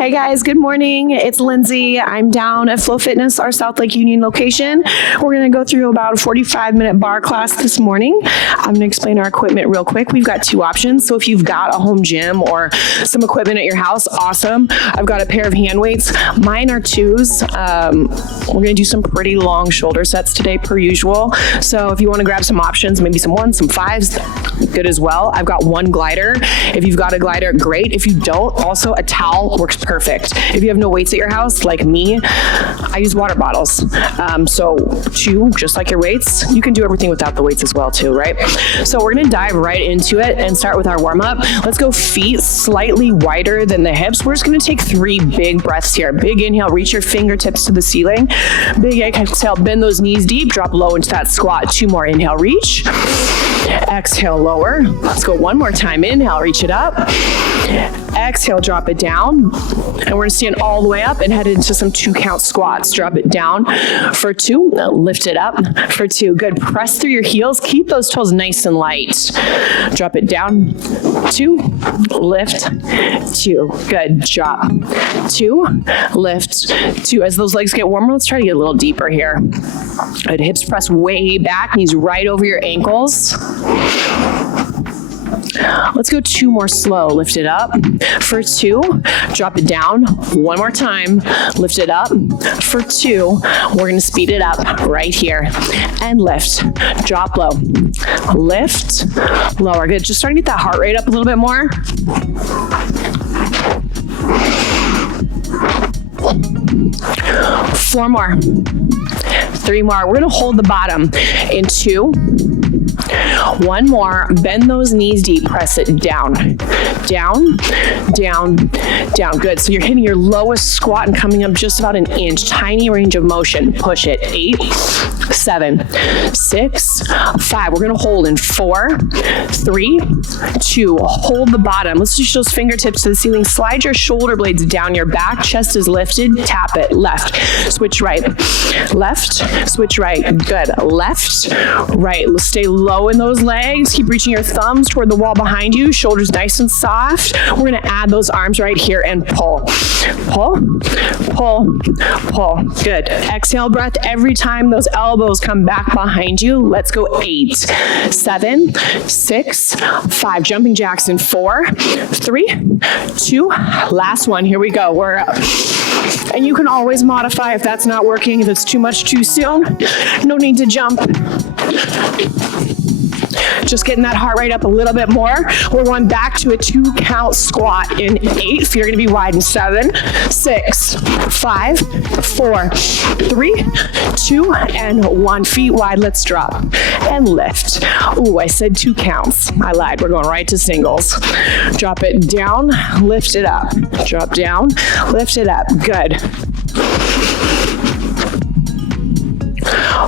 Hey guys, good morning. It's Lindsey. I'm down at Flow Fitness, our South Lake Union location. We're going to go through about a 45-minute bar class this morning. I'm going to explain our equipment real quick. We've got two options. So if you've got a home gym or some equipment at your house, awesome. I've got a pair of hand weights. Mine are twos. We're going to do some pretty long shoulder sets today per usual. So if you want to grab some options, maybe some ones, some fives, good as well. I've got one glider. If you've got a glider, great. If you don't, also a towel works perfect. If you have no weights at your house, like me, I use water bottles. So two, just like your weights. You can do everything without the weights as well too, right? So we're gonna dive right into it and start with our warm up. Let's go feet slightly wider than the hips. We're just gonna take 3 big breaths here. Big inhale, reach your fingertips to the ceiling. Big exhale, bend those knees deep, drop low into that squat. 2 more, inhale, reach. Exhale, lower. Let's go one more time. Inhale, reach it up. Exhale, drop it down. And we're gonna stand all the way up and head into some 2-count squats. Drop it down for 2, lift it up for 2. Good, press through your heels. Keep those toes nice and light. Drop it down, 2, lift, 2. Good, drop, 2, lift, 2. As those legs get warmer, let's try to get a little deeper here. Good, hips press way back, knees right over your ankles. Let's go 2 more slow. Lift it up for 2. Drop it down. 1 more time. Lift it up for 2. We're going to speed it up right here. And lift. Drop low. Lift. Lower. Good. Just starting to get that heart rate up a little bit more. 4 more. 3 more. We're going to hold the bottom in 2. 1 more. Bend those knees deep. Press it down. Down, down, down. Good. So you're hitting your lowest squat and coming up just about an inch. Tiny range of motion. Push it. 8, 7, 6, 5. We're going to hold in 4, 3, 2. Hold the bottom. Let's reach those fingertips to the ceiling. Slide your shoulder blades down your back. Chest is lifted. Tap it. Left. Switch right. Left. Switch right. Good. Left. Right. Let's stay low in those legs. Keep reaching your thumbs toward the wall behind you. Shoulders nice and soft. We're going to add those arms right here and pull. Pull. Pull. Pull. Good. Exhale breath every time those elbows come back behind you. Let's go 8, 7, 6, 5. Jumping jacks in 4, 3, 2. Last one. Here we go. We're up. And you can always modify if that's not working, if it's too much too soon. No need to jump. Just getting that heart rate up a little bit more. We're going back to a 2-count squat in 8. Feet are going to be wide in 7, 6, 5, 4, 3, 2, and 1. Feet wide. Let's drop and lift. Ooh, I said 2 counts. I lied. We're going right to singles. Drop it down, lift it up. Drop down, lift it up. Good.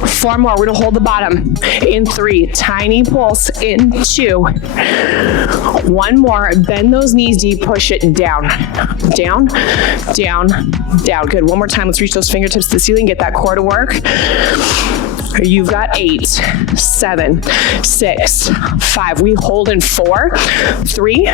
4 more. We're going to hold the bottom in 3. Tiny pulse in 2. 1 more. Bend those knees deep. Push it down. Down, down, down. Good. 1 more time. Let's reach those fingertips to the ceiling. Get that core to work. You've got 8, 7, 6, 5. We hold in 4, 3,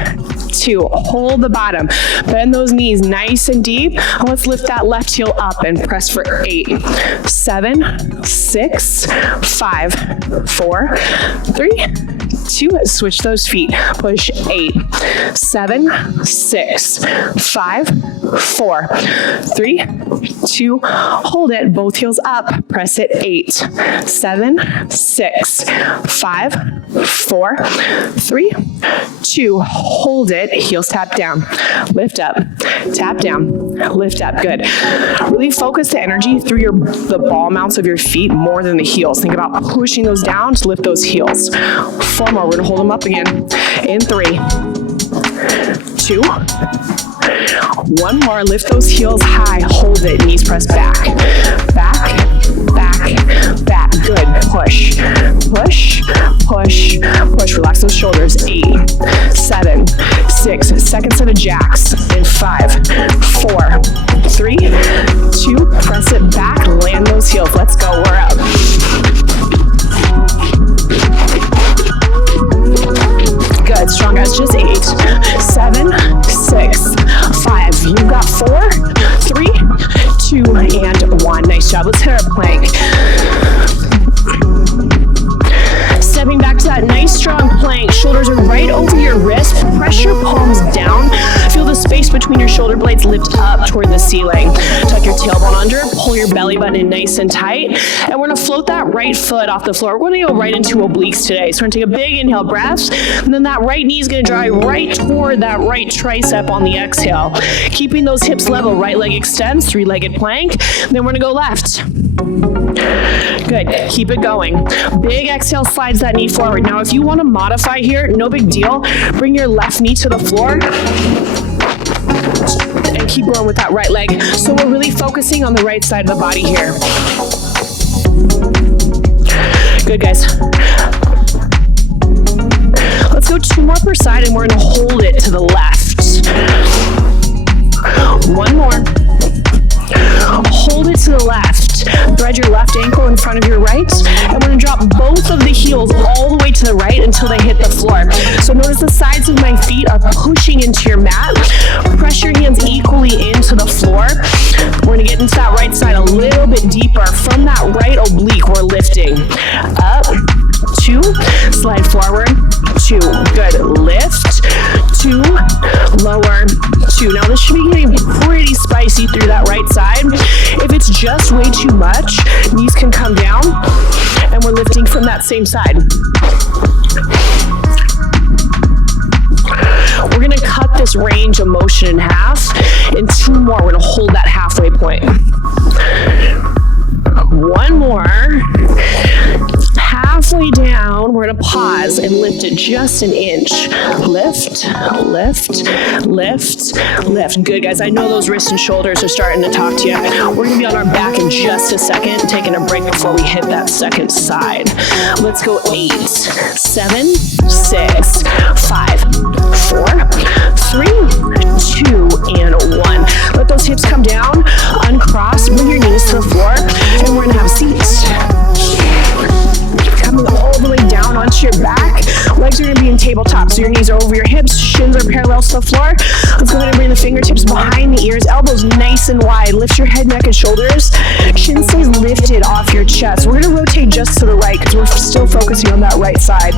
2. Hold the bottom. Bend those knees nice and deep. Let's lift that left heel up and press for 8, 7, 6, 5, 4, 3, 2. Switch those feet. Push 8, 7, 6, 5, 4, 3, 2. Hold it. Both heels up. Press it. 8, 7, 6, 5, 4, 3, 2. Hold it. Heels tap down. Lift up. Tap down. Lift up. Good. Really focus the energy through the ball mounts of your feet more than the heels. Think about pushing those down to lift those heels. 4 more. We're going to hold them up again. In 3, 2, 1 more. Lift those heels high. Hold it. Knees press back. Back, back, back. Good. Push, push, push, push. Relax those shoulders. 8, 7, 6. Second set of jacks in 5, 4, 3, 2. Press it back. Land those heels. Let's go. We're up. Good. Strong guys. Just 8, 7, 6, 5. You've got 4 between your shoulder blades, lift up toward the ceiling. Tuck your tailbone under, pull your belly button in nice and tight, and we're gonna float that right foot off the floor. We're gonna go right into obliques today. So we're gonna take a big inhale breath, and then that right knee is gonna drive right toward that right tricep on the exhale. Keeping those hips level, right leg extends, three-legged plank. Then we're gonna go left. Good, keep it going. Big exhale slides that knee forward. Now if you wanna modify here, no big deal. Bring your left knee to the floor and keep going with that right leg. So we're really focusing on the right side of the body here. Good, guys. Let's go 2 more per side, and we're gonna hold it to the left. 1 more. Hold it to the left. Thread your left ankle in front of your right, and we're gonna drop both of the heels all the way to the right until they hit the floor. So notice the sides of my feet are pushing into your mat. Press your hands equally into the floor. We're gonna get into that right side a little bit deeper. From that right oblique, we're lifting. Up, 2, slide forward, 2, good, lift, 2, lower, 2. Now this should be getting pretty spicy through that right side. If it's just way too much, knees can come down, and we're lifting from that same side. We're gonna cut this range of motion in half. In 2 more, we're gonna hold that halfway point. 1 more. Halfway down, we're gonna pause and lift it just an inch. Lift, lift, lift, lift. Good, guys. I know those wrists and shoulders are starting to talk to you. We're gonna be on our back in just a second, taking a break before we hit that second side. Let's go 8, 7, 6, 5, 4, 3, 2, and 1. Let those hips come down, uncross, bring your knees to the floor, and we're gonna have a seat. Coming all the way down onto your back. Legs are going to be in tabletop, so your knees are over your hips, shins are parallel to the floor. Let's go ahead and bring the fingertips behind the ears, elbows nice and wide. Lift your head, neck, and shoulders. Chin stays lifted off your chest. We're going to rotate just to the right because we're still focusing on that right side.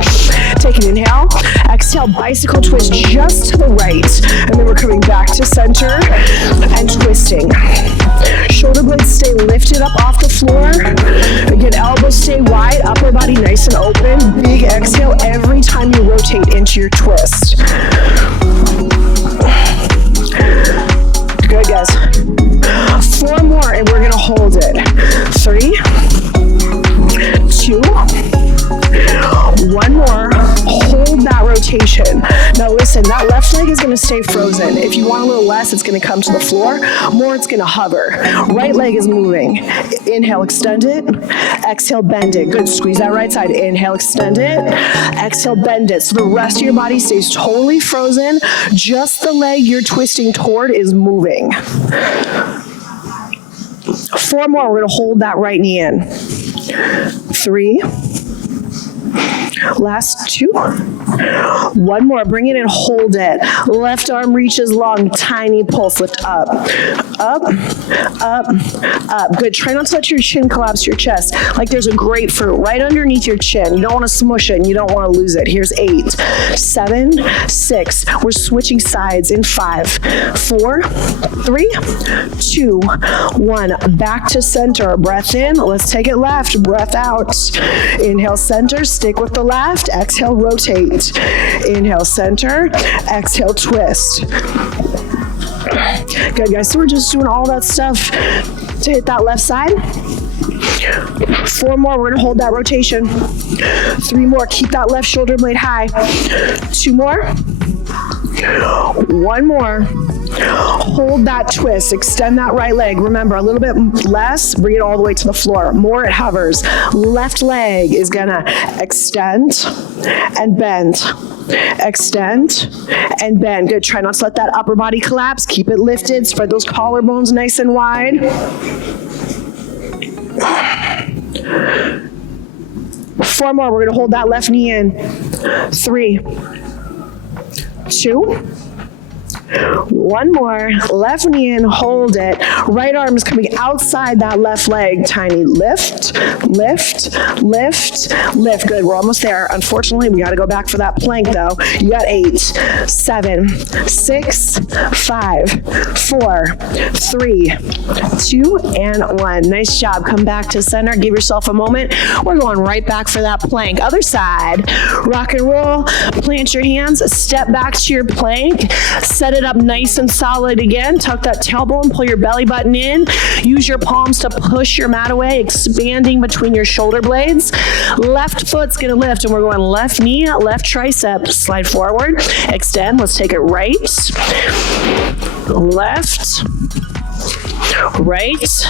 Take an inhale. Exhale, bicycle twist just to the right. And then we're coming back to center and twisting. Shoulder blades stay lifted up off the floor. Again, elbows stay wide, upper body nice and open. Big exhale every time you rotate into your twist. Good, guys. 4 more, and we're gonna hold it. 3, 2, 1 more. Hold that rotation. Now listen, that left leg is gonna stay frozen. If you want a little less, it's gonna come to the floor. More, it's gonna hover. Right leg is moving. Inhale, extend it. Exhale, bend it. Good, squeeze that right side. Inhale, extend it. Exhale, bend it. So the rest of your body stays totally frozen. Just the leg you're twisting toward is moving. 4 more, we're gonna hold that right knee in. 3, last 2, 1 more, bring it in, hold it. Left arm reaches long, tiny pulse, lift up, up, up, up. Good, try not to let your chin collapse your chest. Like there's a grapefruit right underneath your chin. You don't wanna smush it and you don't wanna lose it. Here's 8, 7, 6. We're switching sides in 5, 4, 3, 2, 1. Back to center, breath in, let's take it left, breath out. Inhale, center, stick with the left, exhale, rotate. Inhale, center, exhale, twist. Good, guys, so we're just doing all that stuff to hit that left side. 4 more, we're gonna hold that rotation. 3 more, keep that left shoulder blade high. 2 more. 1 more. Hold that twist, extend that right leg. Remember, a little bit less, bring it all the way to the floor. More, it hovers. Left leg is gonna extend and bend. Extend and bend. Good, try not to let that upper body collapse. Keep it lifted, spread those collarbones nice and wide. 4 more, we're gonna hold that left knee in. 3, 2, One more. Left knee in, hold it. Right arm is coming outside that left leg. Tiny lift, lift, lift, lift. Good, we're almost there. Unfortunately, we gotta go back for that plank though. You got 8, 7, 6, 5, 4, 3, 2, and 1. Nice job. Come back to center. Give yourself a moment. We're going right back for that plank. Other side. Rock and roll. Plant your hands. Step back to your plank. Set it up nice and solid again. Tuck that tailbone. Pull your belly button in. Use your palms to push your mat away, expanding between your shoulder blades. Left foot's going to lift, and we're going left knee, left tricep. Slide forward. Extend. Let's take it right. Left. Right.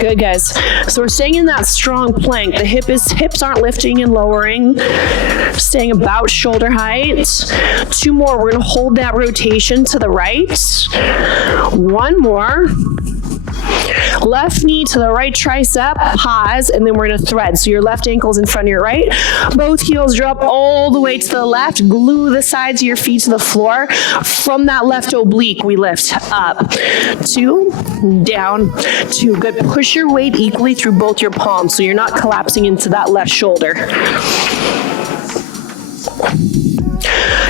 Good, guys. So we're staying in that strong plank. The hips aren't lifting and lowering. Staying about shoulder height. 2 more. We're going to hold that rotation to the right. 1 more. Left knee to the right tricep, pause, and then we're gonna thread. So your left ankle's in front of your right. Both heels drop all the way to the left. Glue the sides of your feet to the floor. From that left oblique, we lift up. 2, down, 2. Good. Push your weight equally through both your palms so you're not collapsing into that left shoulder.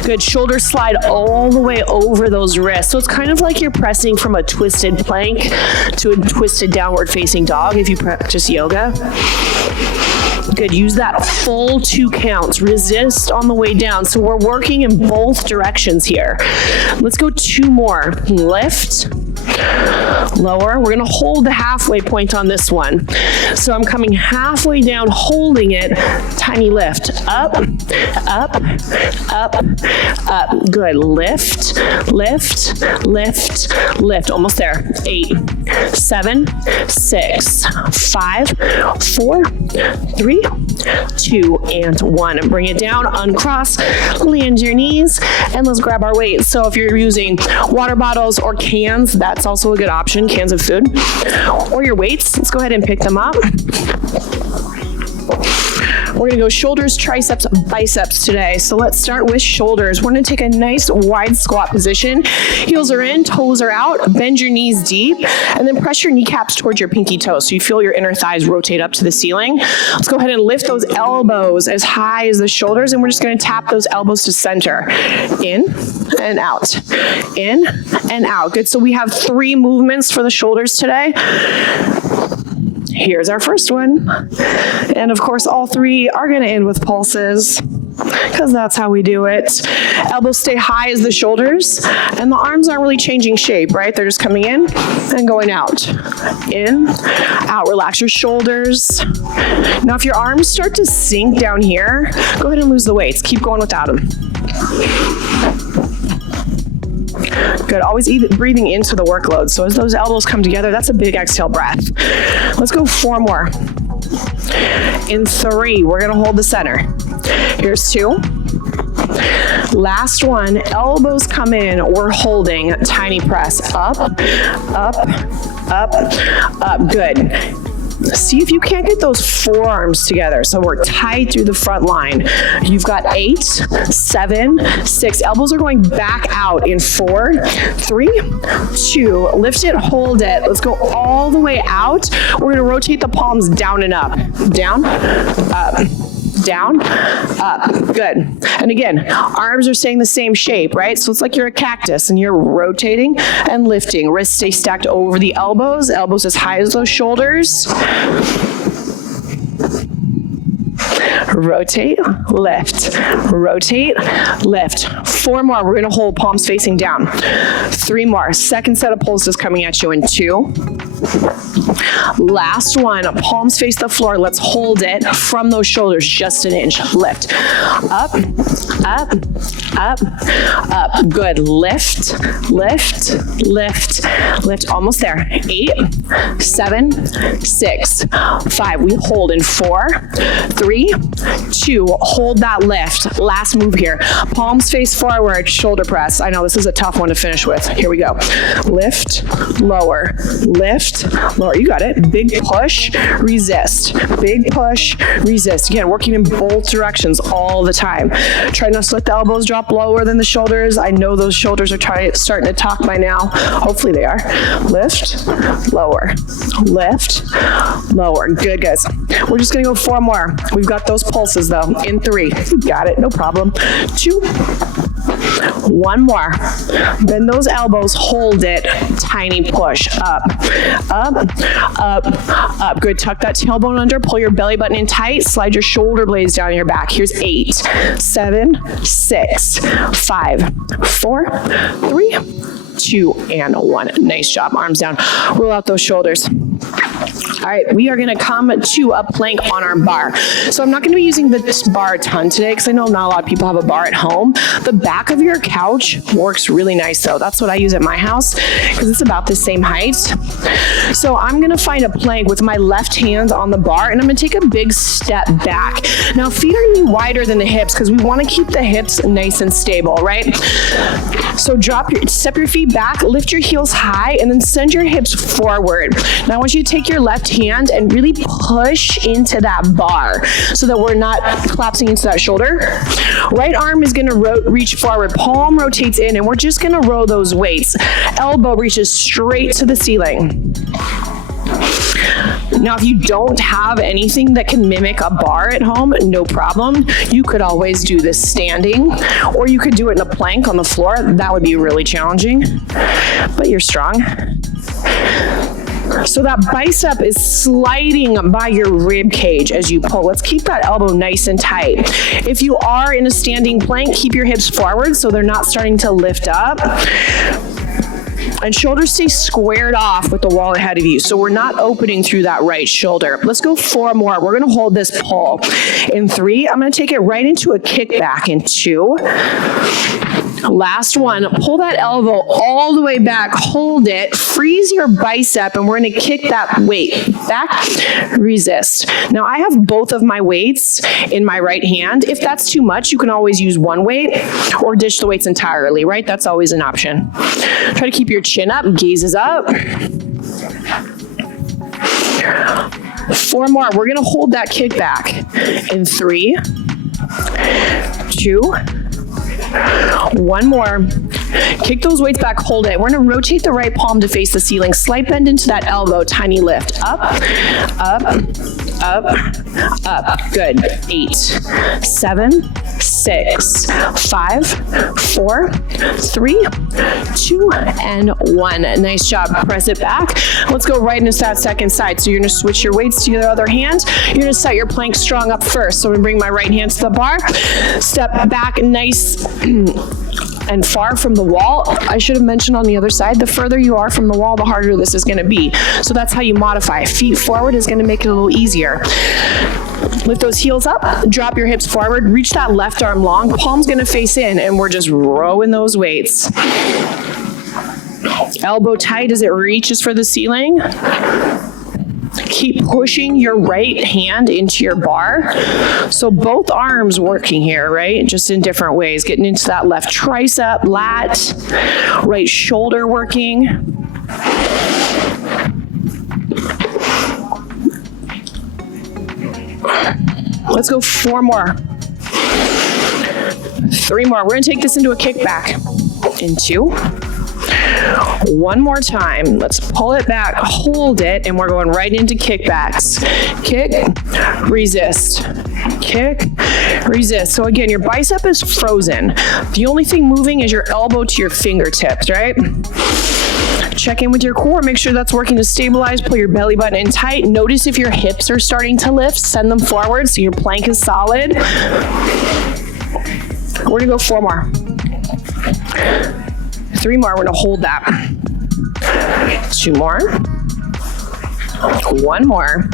Good. Shoulders slide all the way over those wrists. So it's kind of like you're pressing from a twisted plank to a twisted downward facing dog if you practice yoga. Good. Use that full 2 counts. Resist on the way down. So we're working in both directions here. Let's go 2 more. Lift. Lower. We're going to hold the halfway point on this one. So I'm coming halfway down, holding it. Tiny lift. Up, up, up, up. Good. Lift, lift, lift, lift. Almost there. 8, 7, 6, 5, 4, 3, 2, and 1. And bring it down. Uncross. Land your knees. And let's grab our weight. So if you're using water bottles or cans, that's also a good option. Cans of food. Or your weights. Let's go ahead and pick them up. We're gonna go shoulders, triceps, biceps today. So let's start with shoulders. We're gonna take a nice wide squat position. Heels are in, toes are out. Bend your knees deep, and then press your kneecaps towards your pinky toes so you feel your inner thighs rotate up to the ceiling. Let's go ahead and lift those elbows as high as the shoulders, and we're just gonna tap those elbows to center. In and out. In and out. Good. So we have 3 movements for the shoulders today. Here's our first one. And of course, all 3 are going to end with pulses because that's how we do it. Elbows stay high as the shoulders, and the arms aren't really changing shape, right? They're just coming in and going out. In, out. Relax your shoulders. Now, if your arms start to sink down here, go ahead and lose the weights. Keep going without them. Good. Always breathing into the workload. So as those elbows come together, that's a big exhale breath. Let's go 4 more. In 3, we're going to hold the center. Here's 2. Last one. Elbows come in. We're holding. Tiny press. Up, up, up, up. Good. See if you can't get those forearms together. So we're tight through the front line. You've got 8, 7, 6. Elbows are going back out in 4, 3, 2. Lift it, hold it. Let's go all the way out. We're going to rotate the palms down and up. Down, up. Down, up. Good. And again, arms are staying the same shape, right? So it's like you're a cactus and you're rotating and lifting. Wrists stay stacked over the elbows. Elbows as high as those shoulders. Rotate, lift, rotate, lift. 4 more. We're going to hold palms facing down. 3 more. Second set of pulses coming at you in 2. Last one. Palms face the floor. Let's hold it from those shoulders just an inch. Lift. Up, up, up, up. Good. Lift, lift, lift, lift. Almost there. 8, 7, 6, 5. We hold in 4, 3, 2. Hold that lift. Last move here. Palms face forward, shoulder press. I know this is a tough one to finish with. Here we go. Lift, lower, lift, lower. You got it. Big push, resist. Big push, resist. Again, working in both directions all the time. Try not to let the elbows drop lower than the shoulders. I know those shoulders are starting to talk by now. Hopefully they are. Lift, lower, lift, lower. Good, guys. We're just gonna go 4 more. We've got those pulses though. In 3, you got it, no problem. 2, 1 more. Bend those elbows, hold it, tiny push, up, up, up, up. Good, tuck that tailbone under, pull your belly button in tight, slide your shoulder blades down your back. Here's 8, 7, 6, 5, 4, 3, 2, and 1. Nice job, arms down. Roll out those shoulders. All right, we are gonna come to a plank on our bar. So I'm not gonna be using this bar a ton today because I know not a lot of people have a bar at home. The back of your couch works really nice though. That's what I use at my house because it's about the same height. So I'm gonna find a plank with my left hand on the bar and I'm gonna take a big step back. Now feet are gonna be wider than the hips because we wanna keep the hips nice and stable, right? So step your feet back, lift your heels high, and then send your hips forward. Now I want you to take your left hand and really push into that bar so that we're not collapsing into that shoulder. Right arm is gonna reach forward, palm rotates in, and we're just gonna row those weights. Elbow reaches straight to the ceiling. Now, if you don't have anything that can mimic a bar at home, no problem. You could always do this standing, or you could do it in a plank on the floor. That would be really challenging, but you're strong. So that bicep is sliding by your rib cage as you pull. Let's keep that elbow nice and tight. If you are in a standing plank, keep your hips forward so they're not starting to lift up. And shoulders stay squared off with the wall ahead of you. So we're not opening through that right shoulder. Let's go 4 more. We're gonna hold this pull. In 3, I'm gonna take it right into a kickback. In 2, last one, pull that elbow all the way back, hold it, freeze your bicep, and we're gonna kick that weight back, resist. Now I have both of my weights in my right hand. If that's too much, you can always use one weight or dish the weights entirely, right? That's always an option. Try to keep your chin up, gazes up. 4 more. We're gonna hold that kick back. In 3, 2, 1 more. Kick those weights back, hold it. We're gonna rotate the right palm to face the ceiling. Slight bend into that elbow, tiny lift. Up, up, up, up. Good. 8, 7, 6, 5, 4, 3, 2, and 1. Nice job. Press it back. Let's go right into that second side. So you're gonna switch your weights to your other hand. You're gonna set your plank strong up first. So I'm gonna bring my right hand to the bar. Step back nice and far from the wall. I should have mentioned on the other side, the further you are from the wall, the harder this is gonna be. So that's how you modify. Feet forward is gonna make it a little easier. Lift those heels up, drop your hips forward, reach that left arm long, palm's gonna face in, and we're just rowing those weights. Elbow tight as it reaches for the ceiling. Keep pushing your right hand into your bar. So both arms working here, right? Just in different ways. Getting into that left tricep, lat, right shoulder working. Let's go 4 more. 3 more. We're gonna take this into a kickback. In 2. 1 more time. Let's pull it back, hold it, and we're going right into kickbacks. Kick, resist. Kick, resist. So again, your bicep is frozen. The only thing moving is your elbow to your fingertips, right? Check in with your core, make sure that's working to stabilize, pull your belly button in tight. Notice if your hips are starting to lift, send them forward so your plank is solid. We're gonna go 4 more. 3 more, we're gonna hold that. 2 more. 1 more.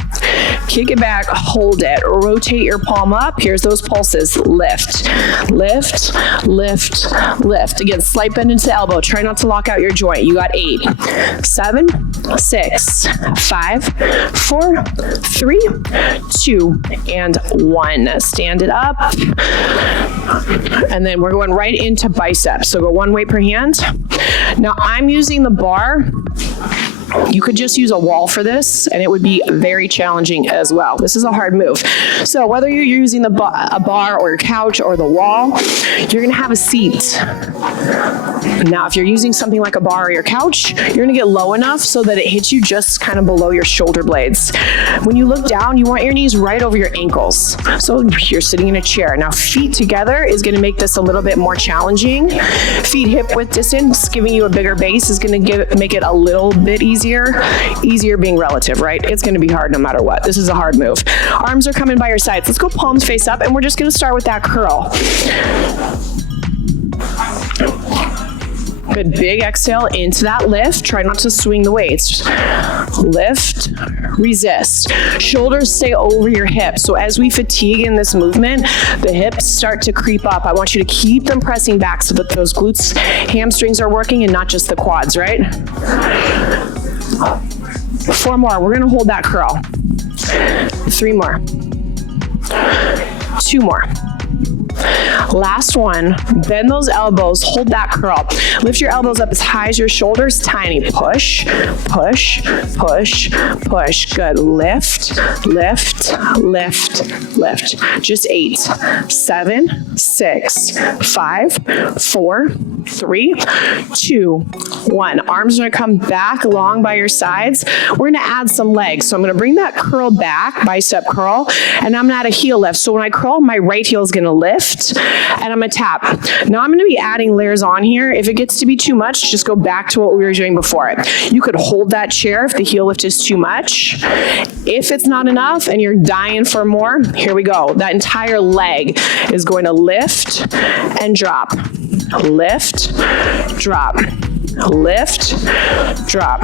Kick it back, hold it. Rotate your palm up. Here's those pulses. Lift, lift, lift, lift. Again, slight bend into the elbow. Try not to lock out your joint. You got 8, 7, 6, 5, 4, 3, 2, and 1. Stand it up. And then we're going right into biceps. So go 1 weight per hand. Now I'm using the bar You could just use a wall for this, and it would be very challenging as well. This is a hard move. So whether you're using a bar or your couch or the wall, you're gonna have a seat. Now, if you're using something like a bar or your couch, you're gonna get low enough so that it hits you just kind of below your shoulder blades. When you look down, you want your knees right over your ankles. So you're sitting in a chair. Now, feet together is gonna make this a little bit more challenging. Feet hip width distance, giving you a bigger base, is gonna make it a little bit easier. Easier being relative, right? It's gonna be hard no matter what. This is a hard move. Arms are coming by your sides. Let's go palms face up, and we're just gonna start with that curl. Good, big exhale into that lift. Try not to swing the weights. Lift, resist. Shoulders stay over your hips. So as we fatigue in this movement, the hips start to creep up. I want you to keep them pressing back so that those glutes, hamstrings are working and not just the quads, right? 4 more. We're gonna hold that curl. 3 more. 2 more. Last one, bend those elbows, hold that curl. Lift your elbows up as high as your shoulders, tiny. Push, push, push, push. Good. Lift, lift, lift, lift. Just 8, 7, 6, 5, 4, 3, 2, 1. Arms are gonna come back long by your sides. We're gonna add some legs. So I'm gonna bring that curl back, bicep curl, and I'm gonna add a heel lift. So when I curl, my right heel is gonna lift, and I'm gonna tap. Now I'm gonna be adding layers on here. If it gets to be too much, just go back to what we were doing before. You could hold that chair if the heel lift is too much. If it's not enough and you're dying for more, here we go. That entire leg is going to lift and drop. Lift, drop. Lift, drop.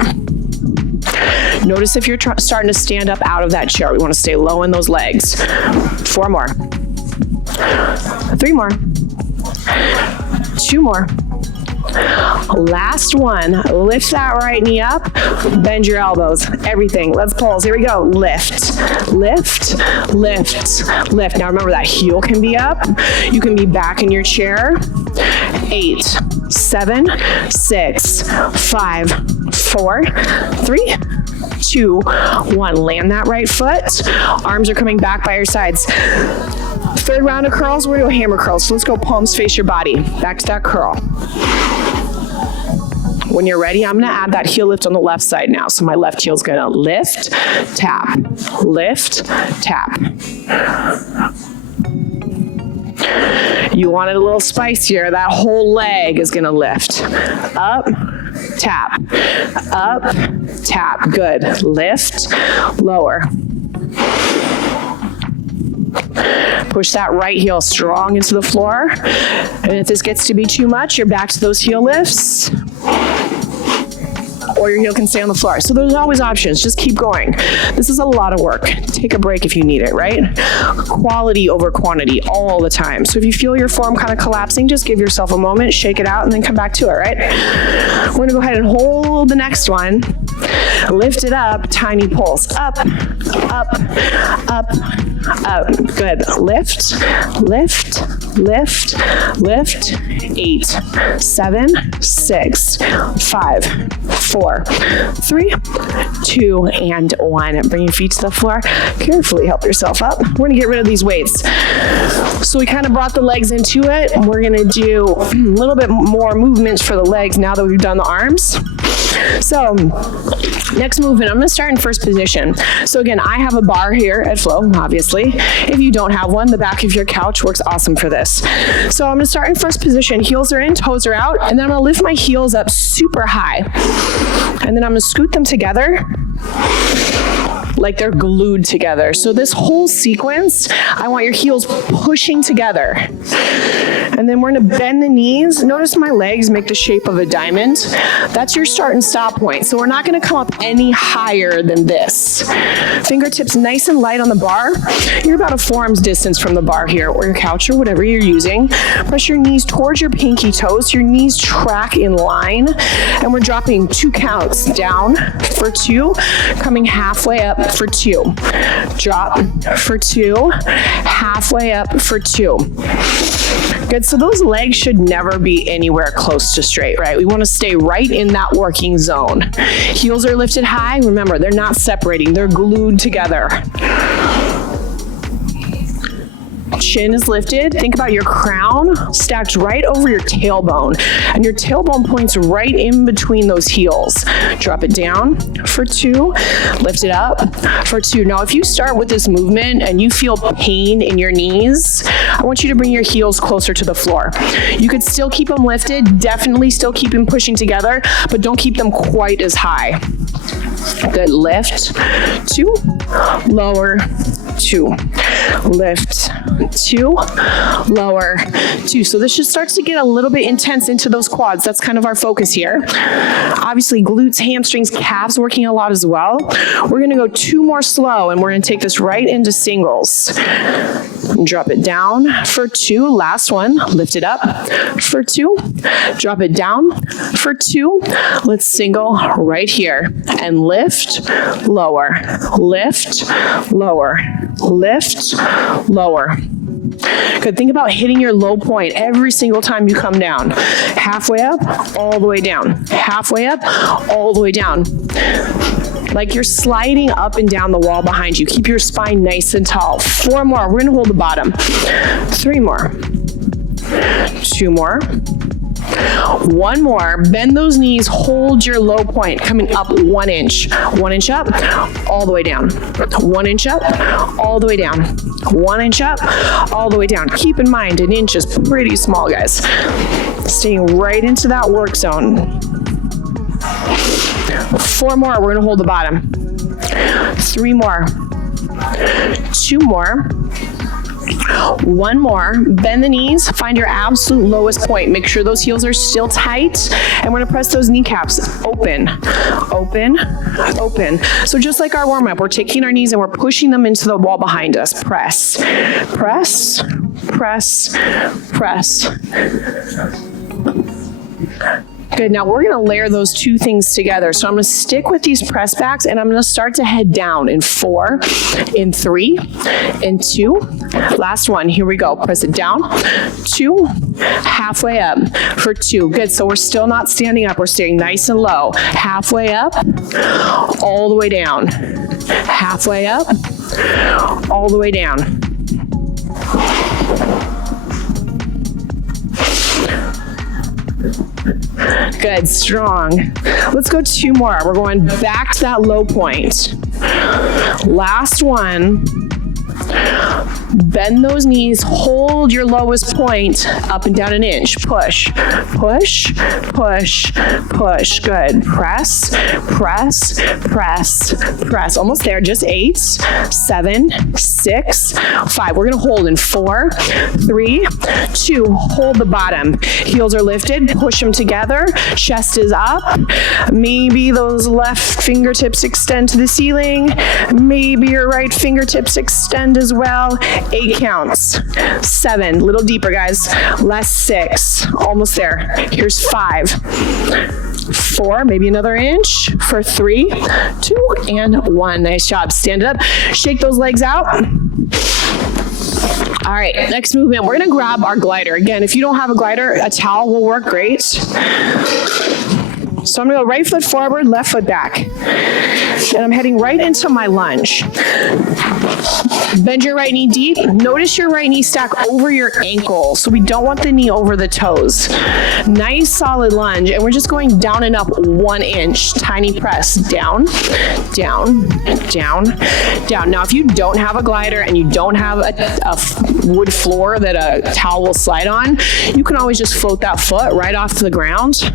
Notice if you're starting to stand up out of that chair. We want to stay low in those legs. 4 more. 3 more. 2 more. Last one. Lift that right knee up. Bend your elbows. Everything. Let's pulse. Here we go. Lift, lift, lift, lift. Now remember that heel can be up. You can be back in your chair. 8, 7, 6, 5, 4, 3, 2, 1. Land that right foot. Arms are coming back by your sides. 3rd round of curls, we're gonna go hammer curls. So let's go palms face your body. Back to that curl. When you're ready, I'm gonna add that heel lift on the left side now. So my left heel's gonna lift, tap, lift, tap. You want it a little spicier. That whole leg is gonna lift. Up, tap, up, tap. Good. Lift, lower. Push that right heel strong into the floor. And if this gets to be too much, you're back to those heel lifts. Or your heel can stay on the floor. So there's always options. Just keep going. This is a lot of work. Take a break if you need it, right? Quality over quantity all the time. So if you feel your form kind of collapsing, just give yourself a moment, shake it out, and then come back to it, right? We're gonna go ahead and hold the next one. Lift it up, tiny pulse. Up, up, up, up. Good. Lift, lift, lift, lift. 8, 7, 6, 5, 4, 3, 2, and 1. Bring your feet to the floor. Carefully help yourself up. We're gonna get rid of these weights. So we kind of brought the legs into it. We're gonna do a little bit more movements for the legs now that we've done the arms. So next movement, I'm gonna start in first position. So again, I have a bar here at Flow, obviously. If you don't have one, the back of your couch works awesome for this. So I'm gonna start in first position. Heels are in, toes are out, and then I'm gonna lift my heels up super high. And then I'm gonna scoot them together like they're glued together. So this whole sequence, I want your heels pushing together. And then we're gonna bend the knees. Notice my legs make the shape of a diamond. That's your start and stop point. So we're not gonna come up any higher than this. Fingertips nice and light on the bar. You're about a forearm's distance from the bar here, or your couch, or whatever you're using. Press your knees towards your pinky toes. Your knees track in line. And we're dropping 2 counts. Down for 2, coming halfway up for 2. Drop for 2, halfway up for 2. Good, so those legs should never be anywhere close to straight, right? We want to stay right in that working zone. Heels are lifted high. Remember, they're not separating, they're glued together. Chin is lifted. Think about your crown stacked right over your tailbone, and your tailbone points right in between those heels. Drop it down for 2, lift it up for 2. Now, if you start with this movement and you feel pain in your knees, I want you to bring your heels closer to the floor. You could still keep them lifted, definitely still keep them pushing together, but don't keep them quite as high. Good, lift, 2, lower, 2, lift, 2, lower, 2. So this just starts to get a little bit intense into those quads. That's kind of our focus here. Obviously, glutes, hamstrings, calves working a lot as well. We're going to go 2 more slow, and we're going to take this right into singles. Drop it down for 2. Last one. Lift it up for 2. Drop it down for 2. Let's single right here. And lift, lower, lift, lower, lift, lower. Good. Think about hitting your low point every single time you come down. Halfway up, all the way down. Halfway up, all the way down. Like you're sliding up and down the wall behind you. Keep your spine nice and tall. 4 more. We're going to hold the bottom. 3 more. 2 more. 1 more. Bend those knees. Hold your low point. Coming up 1 inch. 1 inch up, all the way down. 1 inch up, all the way down. 1 inch up, all the way down. Keep in mind, an inch is pretty small, guys. Staying right into that work zone. 4 more. We're going to hold the bottom. 3 more. 2 more. 1 more. Bend the knees. Find your absolute lowest point. Make sure those heels are still tight. And we're going to press those kneecaps open, open, open. So just like our warm-up, we're taking our knees and we're pushing them into the wall behind us. Press, press, press, press. Good, now we're gonna layer those 2 things together. So I'm gonna stick with these press backs and I'm gonna start to head down in 4, in 3, in 2. Last one, here we go. Press it down, 2, halfway up for 2. Good, so we're still not standing up. We're staying nice and low. Halfway up, all the way down. Halfway up, all the way down. Good, strong. Let's go 2 more. We're going back to that low point. Last one. Bend those knees, hold your lowest point up and down an inch. Push, push, push, push. Good. Press, press, press, press. Almost there. Just 8, 7, 6, 5. We're going to hold in 4, 3, 2. Hold the bottom. Heels are lifted. Push them together. Chest is up. Maybe those left fingertips extend to the ceiling. Maybe your right fingertips extend as well. 8 counts. 7, little deeper, guys. Last 6, almost there. Here's 5, 4, maybe another inch for 3, 2, and 1. Nice job. Stand it up. Shake those legs out. All right, next movement, we're gonna grab our glider. Again, if you don't have a glider, a towel will work great. So I'm gonna go right foot forward, left foot back. And I'm heading right into my lunge. Bend your right knee deep. Notice your right knee stack over your ankle. So we don't want the knee over the toes. Nice solid lunge. And we're just going down and up 1 inch. Tiny press. Down, down, down, down. Now, if you don't have a glider and you don't have a wood floor that a towel will slide on, you can always just float that foot right off to the ground.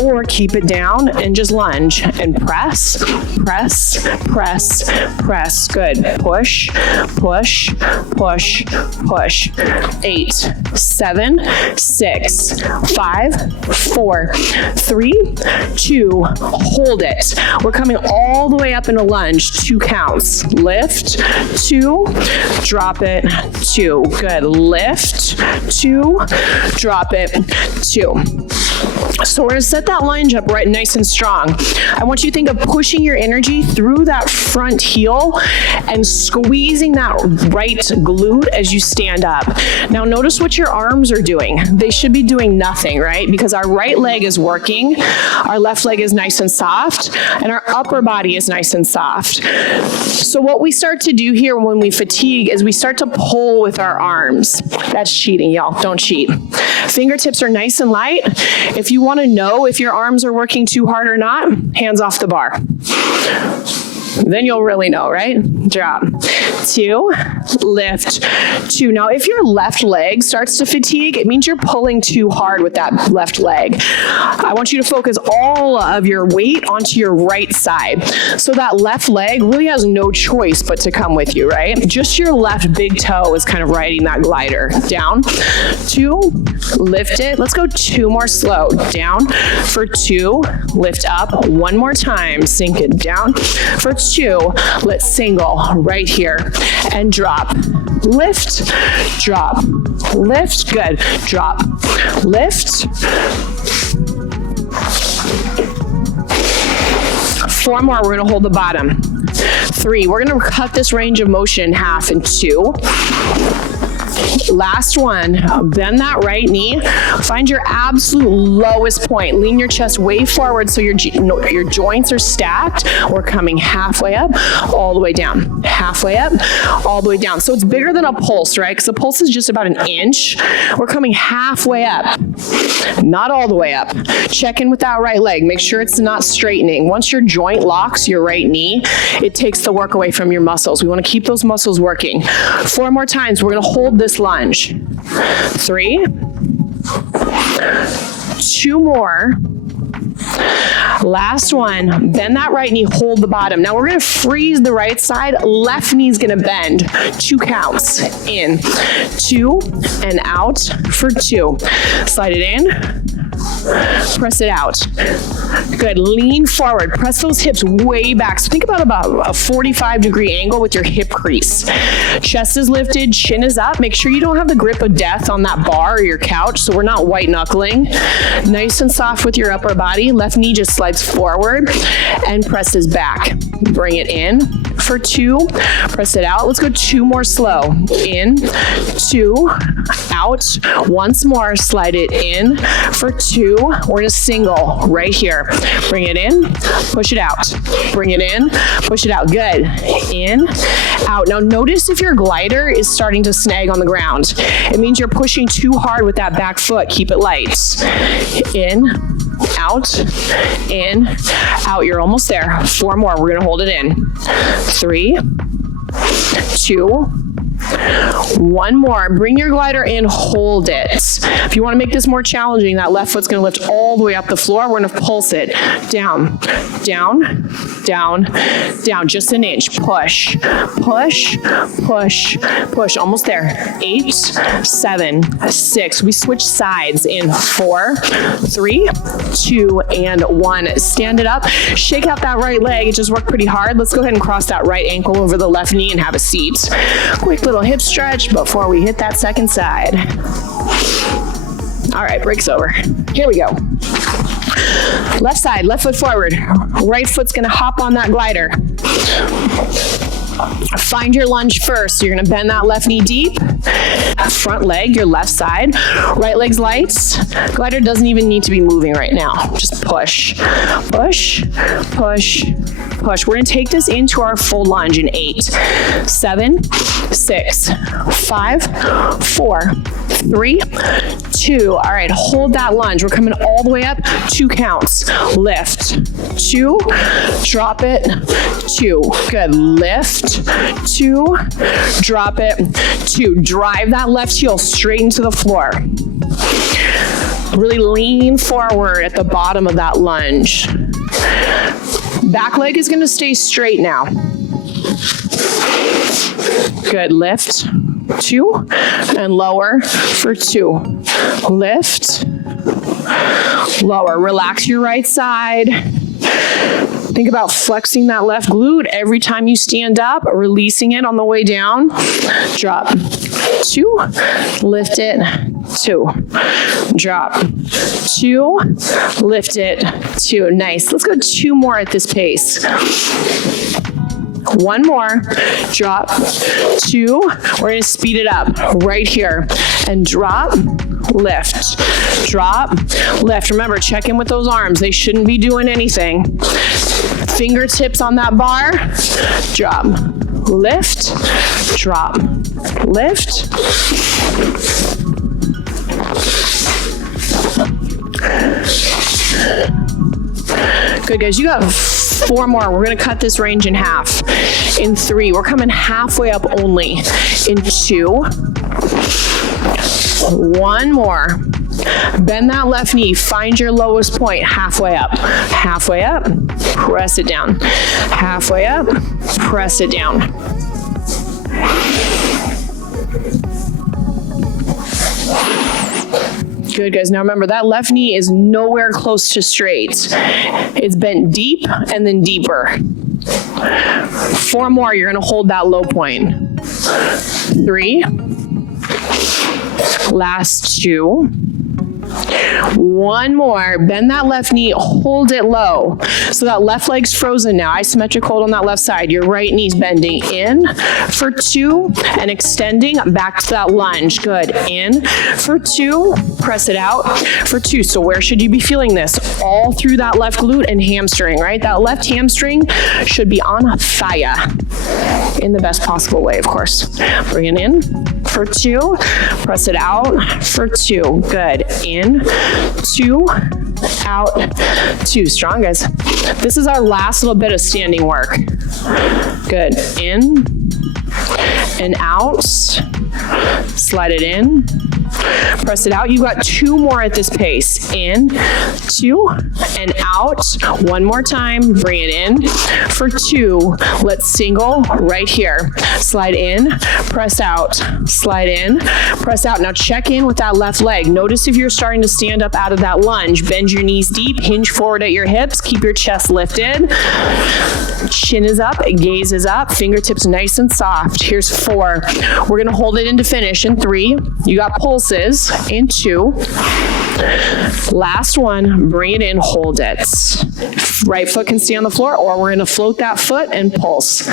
Or keep it down and just lunge and press, press, press, press. Good. Push, push, push, push. 8, 7, 6, 5, 4, 3, 2. Hold it. We're coming all the way up in a lunge. 2 counts. Lift, 2, drop it, 2. Good. Lift, 2, drop it, 2. So we're gonna set that lunge up right nice and strong. I want you to think of pushing your energy through that front heel and squeezing that right glute as you stand up. Now notice what your arms are doing. They should be doing nothing, right? Because our right leg is working, our left leg is nice and soft, and our upper body is nice and soft. So what we start to do here when we fatigue is we start to pull with our arms. That's cheating, y'all. Don't cheat. Fingertips are nice and light. If you want to know if your arms are working too hard or not, hands off the bar. Then you'll really know, right? Drop. 2, lift, 2. Now, if your left leg starts to fatigue, it means you're pulling too hard with that left leg. I want you to focus all of your weight onto your right side. So that left leg really has no choice but to come with you, right? Just your left big toe is kind of riding that glider. Down, 2, lift it. Let's go 2 more slow. Down for 2, lift up. 1 more time, sink it down. For 2, let's single right here and drop. Lift, drop, lift, good. Drop, lift. 4 more, we're gonna hold the bottom. 3, we're gonna cut this range of motion in half in 2. Last one, bend that right knee. Find your absolute lowest point. Lean your chest way forward so your joints are stacked. We're coming halfway up, all the way down. Halfway up, all the way down. So it's bigger than a pulse, right? Because a pulse is just about 1 inch. We're coming halfway up, not all the way up. Check in with that right leg. Make sure it's not straightening. Once your joint locks your right knee, it takes the work away from your muscles. We want to keep those muscles working. 4 more times. We're going to hold this lunge. 3, 2 more. Last one, bend that right knee, hold the bottom. Now we're gonna freeze the right side, left knee's gonna bend. 2 counts, in, 2, and out for 2. Slide it in, press it out. Good, lean forward, press those hips way back. So think about a 45-degree angle with your hip crease. Chest is lifted, chin is up. Make sure you don't have the grip of death on that bar or your couch, so we're not white knuckling. Nice and soft with your upper body. Left knee just slides forward and presses back. Bring it in for 2, press it out. Let's go 2 more slow. In, 2, out. Once more, slide it in for 2. We're gonna single right here. Bring it in, push it out. Bring it in, push it out. Good. In, out. Now notice if your glider is starting to snag on the ground. It means you're pushing too hard with that back foot. Keep it light. In, out, in, out. You're almost there. 4 more. We're gonna hold it in. 3, 2, 1 more. Bring your glider in, hold it. If you want to make this more challenging, that left foot's going to lift all the way up the floor. We're going to pulse it. Down, down, down, down. Just 1 inch. Push, push, push, push. Almost there. 8, 7, 6. We switch sides in 4, 3, 2, and 1. Stand it up. Shake out that right leg. It just worked pretty hard. Let's go ahead and cross that right ankle over the left knee and have a seat. Quick little hip stretch before we hit that second side. All right, breaks over. Here we go. Left side, left foot forward. Right foot's gonna hop on that glider. Find your lunge first. So you're gonna bend that left knee deep. Front leg, your left side. Right leg's light. Glider doesn't even need to be moving right now. Just push, push, push, push. We're gonna take this into our full lunge in 8, 7, 6, 5, 4, 3, 2. All right, hold that lunge. We're coming all the way up. 2 counts. Lift, 2, drop it, 2. Good, lift, 2, drop it, 2. Drive that left heel straight into the floor. Really lean forward at the bottom of that lunge. Back leg is gonna stay straight now. Good, lift, 2, and lower for 2. Lift, lower. Relax your right side. Think about flexing that left glute every time you stand up, releasing it on the way down. Drop, 2, lift it, 2, drop, 2, lift it, 2. Nice. Let's go 2 more at this pace. 1 more, drop, 2. We're gonna speed it up right here. And drop, lift, drop, lift. Remember, check in with those arms. They shouldn't be doing anything. Fingertips on that bar, drop, lift, drop, lift. Good, guys. You got 4 more. We're going to cut this range in half. In 3, we're coming halfway up only. In 2, 1 more. Bend that left knee. Find your lowest point. Halfway up. Halfway up. Press it down. Halfway up. Press it down. Good, guys. Now remember, that left knee is nowhere close to straight. It's bent deep and then deeper. 4 more. You're going to hold that low point. 3. Last 2. 1 more. Bend that left knee. Hold it low. So that left leg's frozen now. Isometric hold on that left side. Your right knee's bending in for 2 and extending back to that lunge. Good. In for 2. Press it out for 2. So where should you be feeling this? All through that left glute and hamstring, right? That left hamstring should be on fire in the best possible way, of course. Bring it in for 2. Press it out for 2. Good. In, 2, out, 2. Strong, guys. This is our last little bit of standing work. Good. In and out. Slide it in. Press it out. You've got 2 more at this pace. In, 2, and out. 1 more time. Bring it in for 2. Let's single right here. Slide in, press out. Slide in, press out. Now check in with that left leg. Notice if you're starting to stand up out of that lunge. Bend your knees deep. Hinge forward at your hips. Keep your chest lifted. Chin is up. Gaze is up. Fingertips nice and soft. Here's 4. We're going to hold it into finish. In 3. You got pulses. In 2. Last 1. Bring it in. Hold it. Right foot can stay on the floor, or we're going to float that foot and pulse.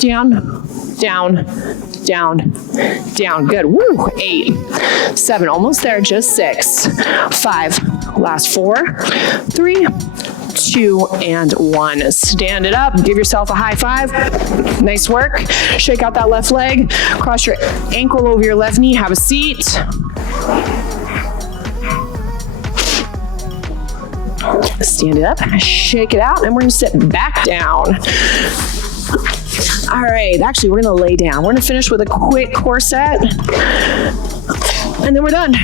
Down, down, down, down. Good. Woo. 8, 7. Almost there. Just 6. 5. Last 4. 3. 2 and 1. Stand it up. Give yourself a high five. Nice work. Shake out that left leg. Cross your ankle over your left knee. Have a seat. Stand it up. Shake it out. And we're going to sit back down. All right. Actually, we're going to lay down. We're going to finish with a quick core set. And then we're done.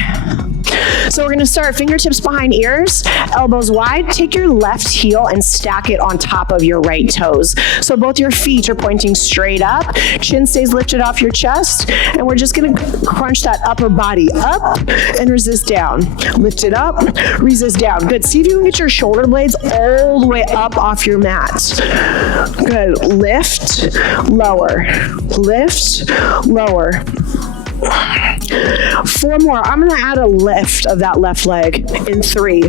So we're going to start fingertips behind ears, elbows wide. Take your left heel and stack it on top of your right toes. So both your feet are pointing straight up. Chin stays lifted off your chest. And we're just going to crunch that upper body up and resist down. Lift it up, resist down. Good. See if you can get your shoulder blades all the way up off your mat. Good. Lift, lower. Lift, lower. 4 more. I'm going to add a lift of that left leg in 3.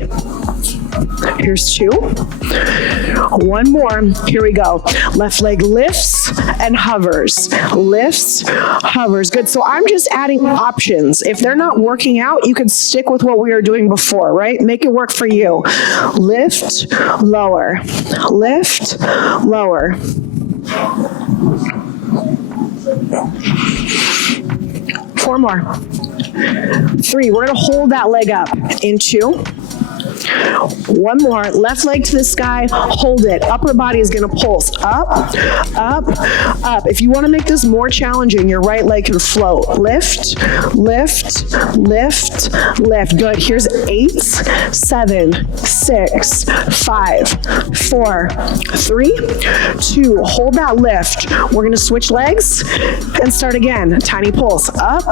Here's 2. 1 more. Here we go. Left leg lifts and hovers. Lifts, hovers. Good. So I'm just adding options. If they're not working out, you can stick with what we were doing before, right? Make it work for you. Lift, lower. Lift, lower. 4 more. 3. We're going to hold that leg up in 2. 1 more. Left leg to the sky. Hold it. Upper body is going to pulse. Up, up, up. If you want to make this more challenging, your right leg can float. Lift, lift, lift, lift. Good. Here's 8, 7, 6, 5, 4, 3, 2. Hold that lift. We're going to switch legs and start again. Tiny pulse. Up,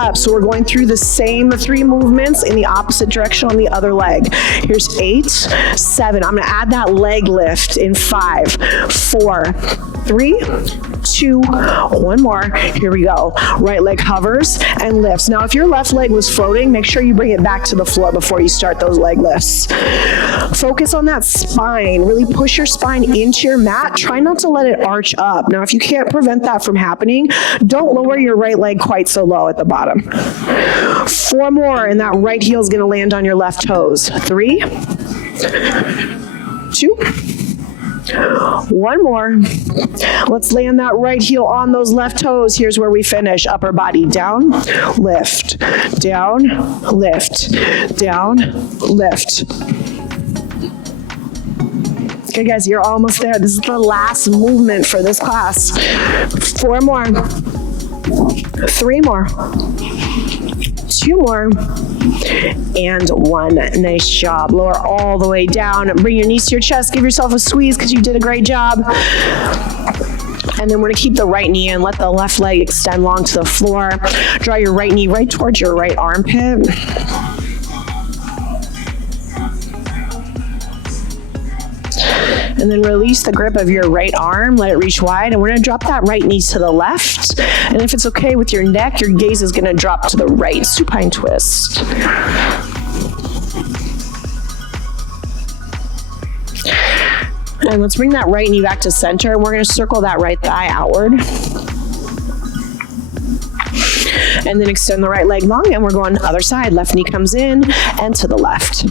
up. So we're going through the same 3 movements in the opposite direction on the other leg. Here's 8, 7. I'm going to add that leg lift in 5, 4, 3, 2, 1 more. Here we go. Right leg hovers and lifts. Now, if your left leg was floating, make sure you bring it back to the floor before you start those leg lifts. Focus on that spine. Really push your spine into your mat. Try not to let it arch up. Now, if you can't prevent that from happening, don't lower your right leg quite so low at the bottom. 4 more, and that right heel is going to land on your left toes. 3, 2, 1 more. Let's land that right heel on those left toes. Here's where we finish. Upper body down, lift, down, lift, down, lift. Okay, guys, you're almost there. This is the last movement for this class. 4 more. 3 more. 2 more. And 1. Nice job. Lower all the way down. Bring your knees to your chest. Give yourself a squeeze because you did a great job. And then we're going to keep the right knee in. Let the left leg extend long to the floor. Draw your right knee right towards your right armpit. And then release the grip of your right arm. Let it reach wide. And we're going to drop that right knee to the left. And if it's okay with your neck, your gaze is going to drop to the right. Supine twist. And let's bring that right knee back to center. And we're going to circle that right thigh outward. And then extend the right leg long. And we're going other side. Left knee comes in and to the left.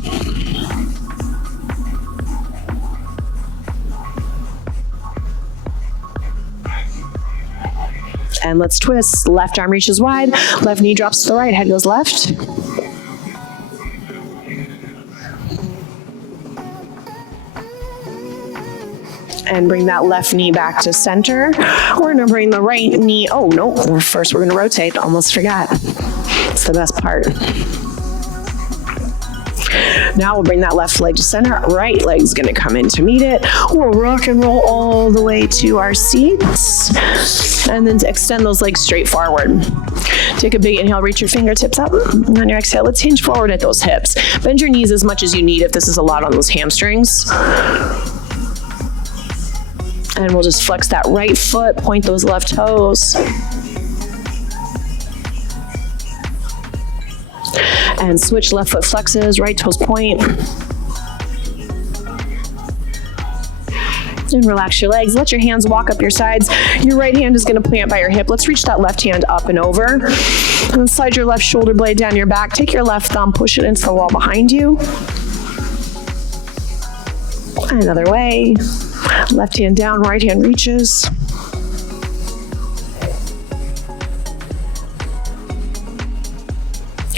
And let's twist. Left arm reaches wide. Left knee drops to the right. Head goes left. And bring that left knee back to center. We're going to bring the right knee. Oh, no. First, we're going to rotate. Almost forgot. It's the best part. Now we'll bring that left leg to center. Right leg's going to come in to meet it. We'll rock and roll all the way to our seats. And then to extend those legs straight forward. Take a big inhale, reach your fingertips up. And on your exhale, let's hinge forward at those hips. Bend your knees as much as you need if this is a lot on those hamstrings. And we'll just flex that right foot, point those left toes. And switch, left foot flexes, right toes point. And relax your legs. Let your hands walk up your sides. Your right hand is going to plant by your hip. Let's reach that left hand up and over. And slide your left shoulder blade down your back. Take your left thumb, push it into the wall behind you. Another way. Left hand down, right hand reaches.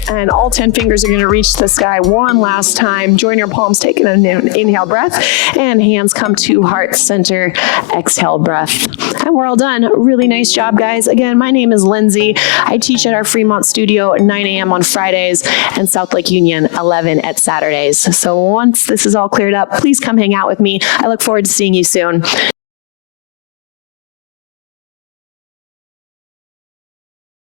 And all 10 fingers are going to reach the sky one last time. Join your palms, take an inhale breath, and hands come to heart center, exhale breath. And we're all done. Really nice job, guys. Again, my name is Lindsey. I teach at our Fremont studio at 9 a.m. on Fridays and South Lake Union 11 at Saturdays. So once this is all cleared up, please come hang out with me. I look forward to seeing you soon.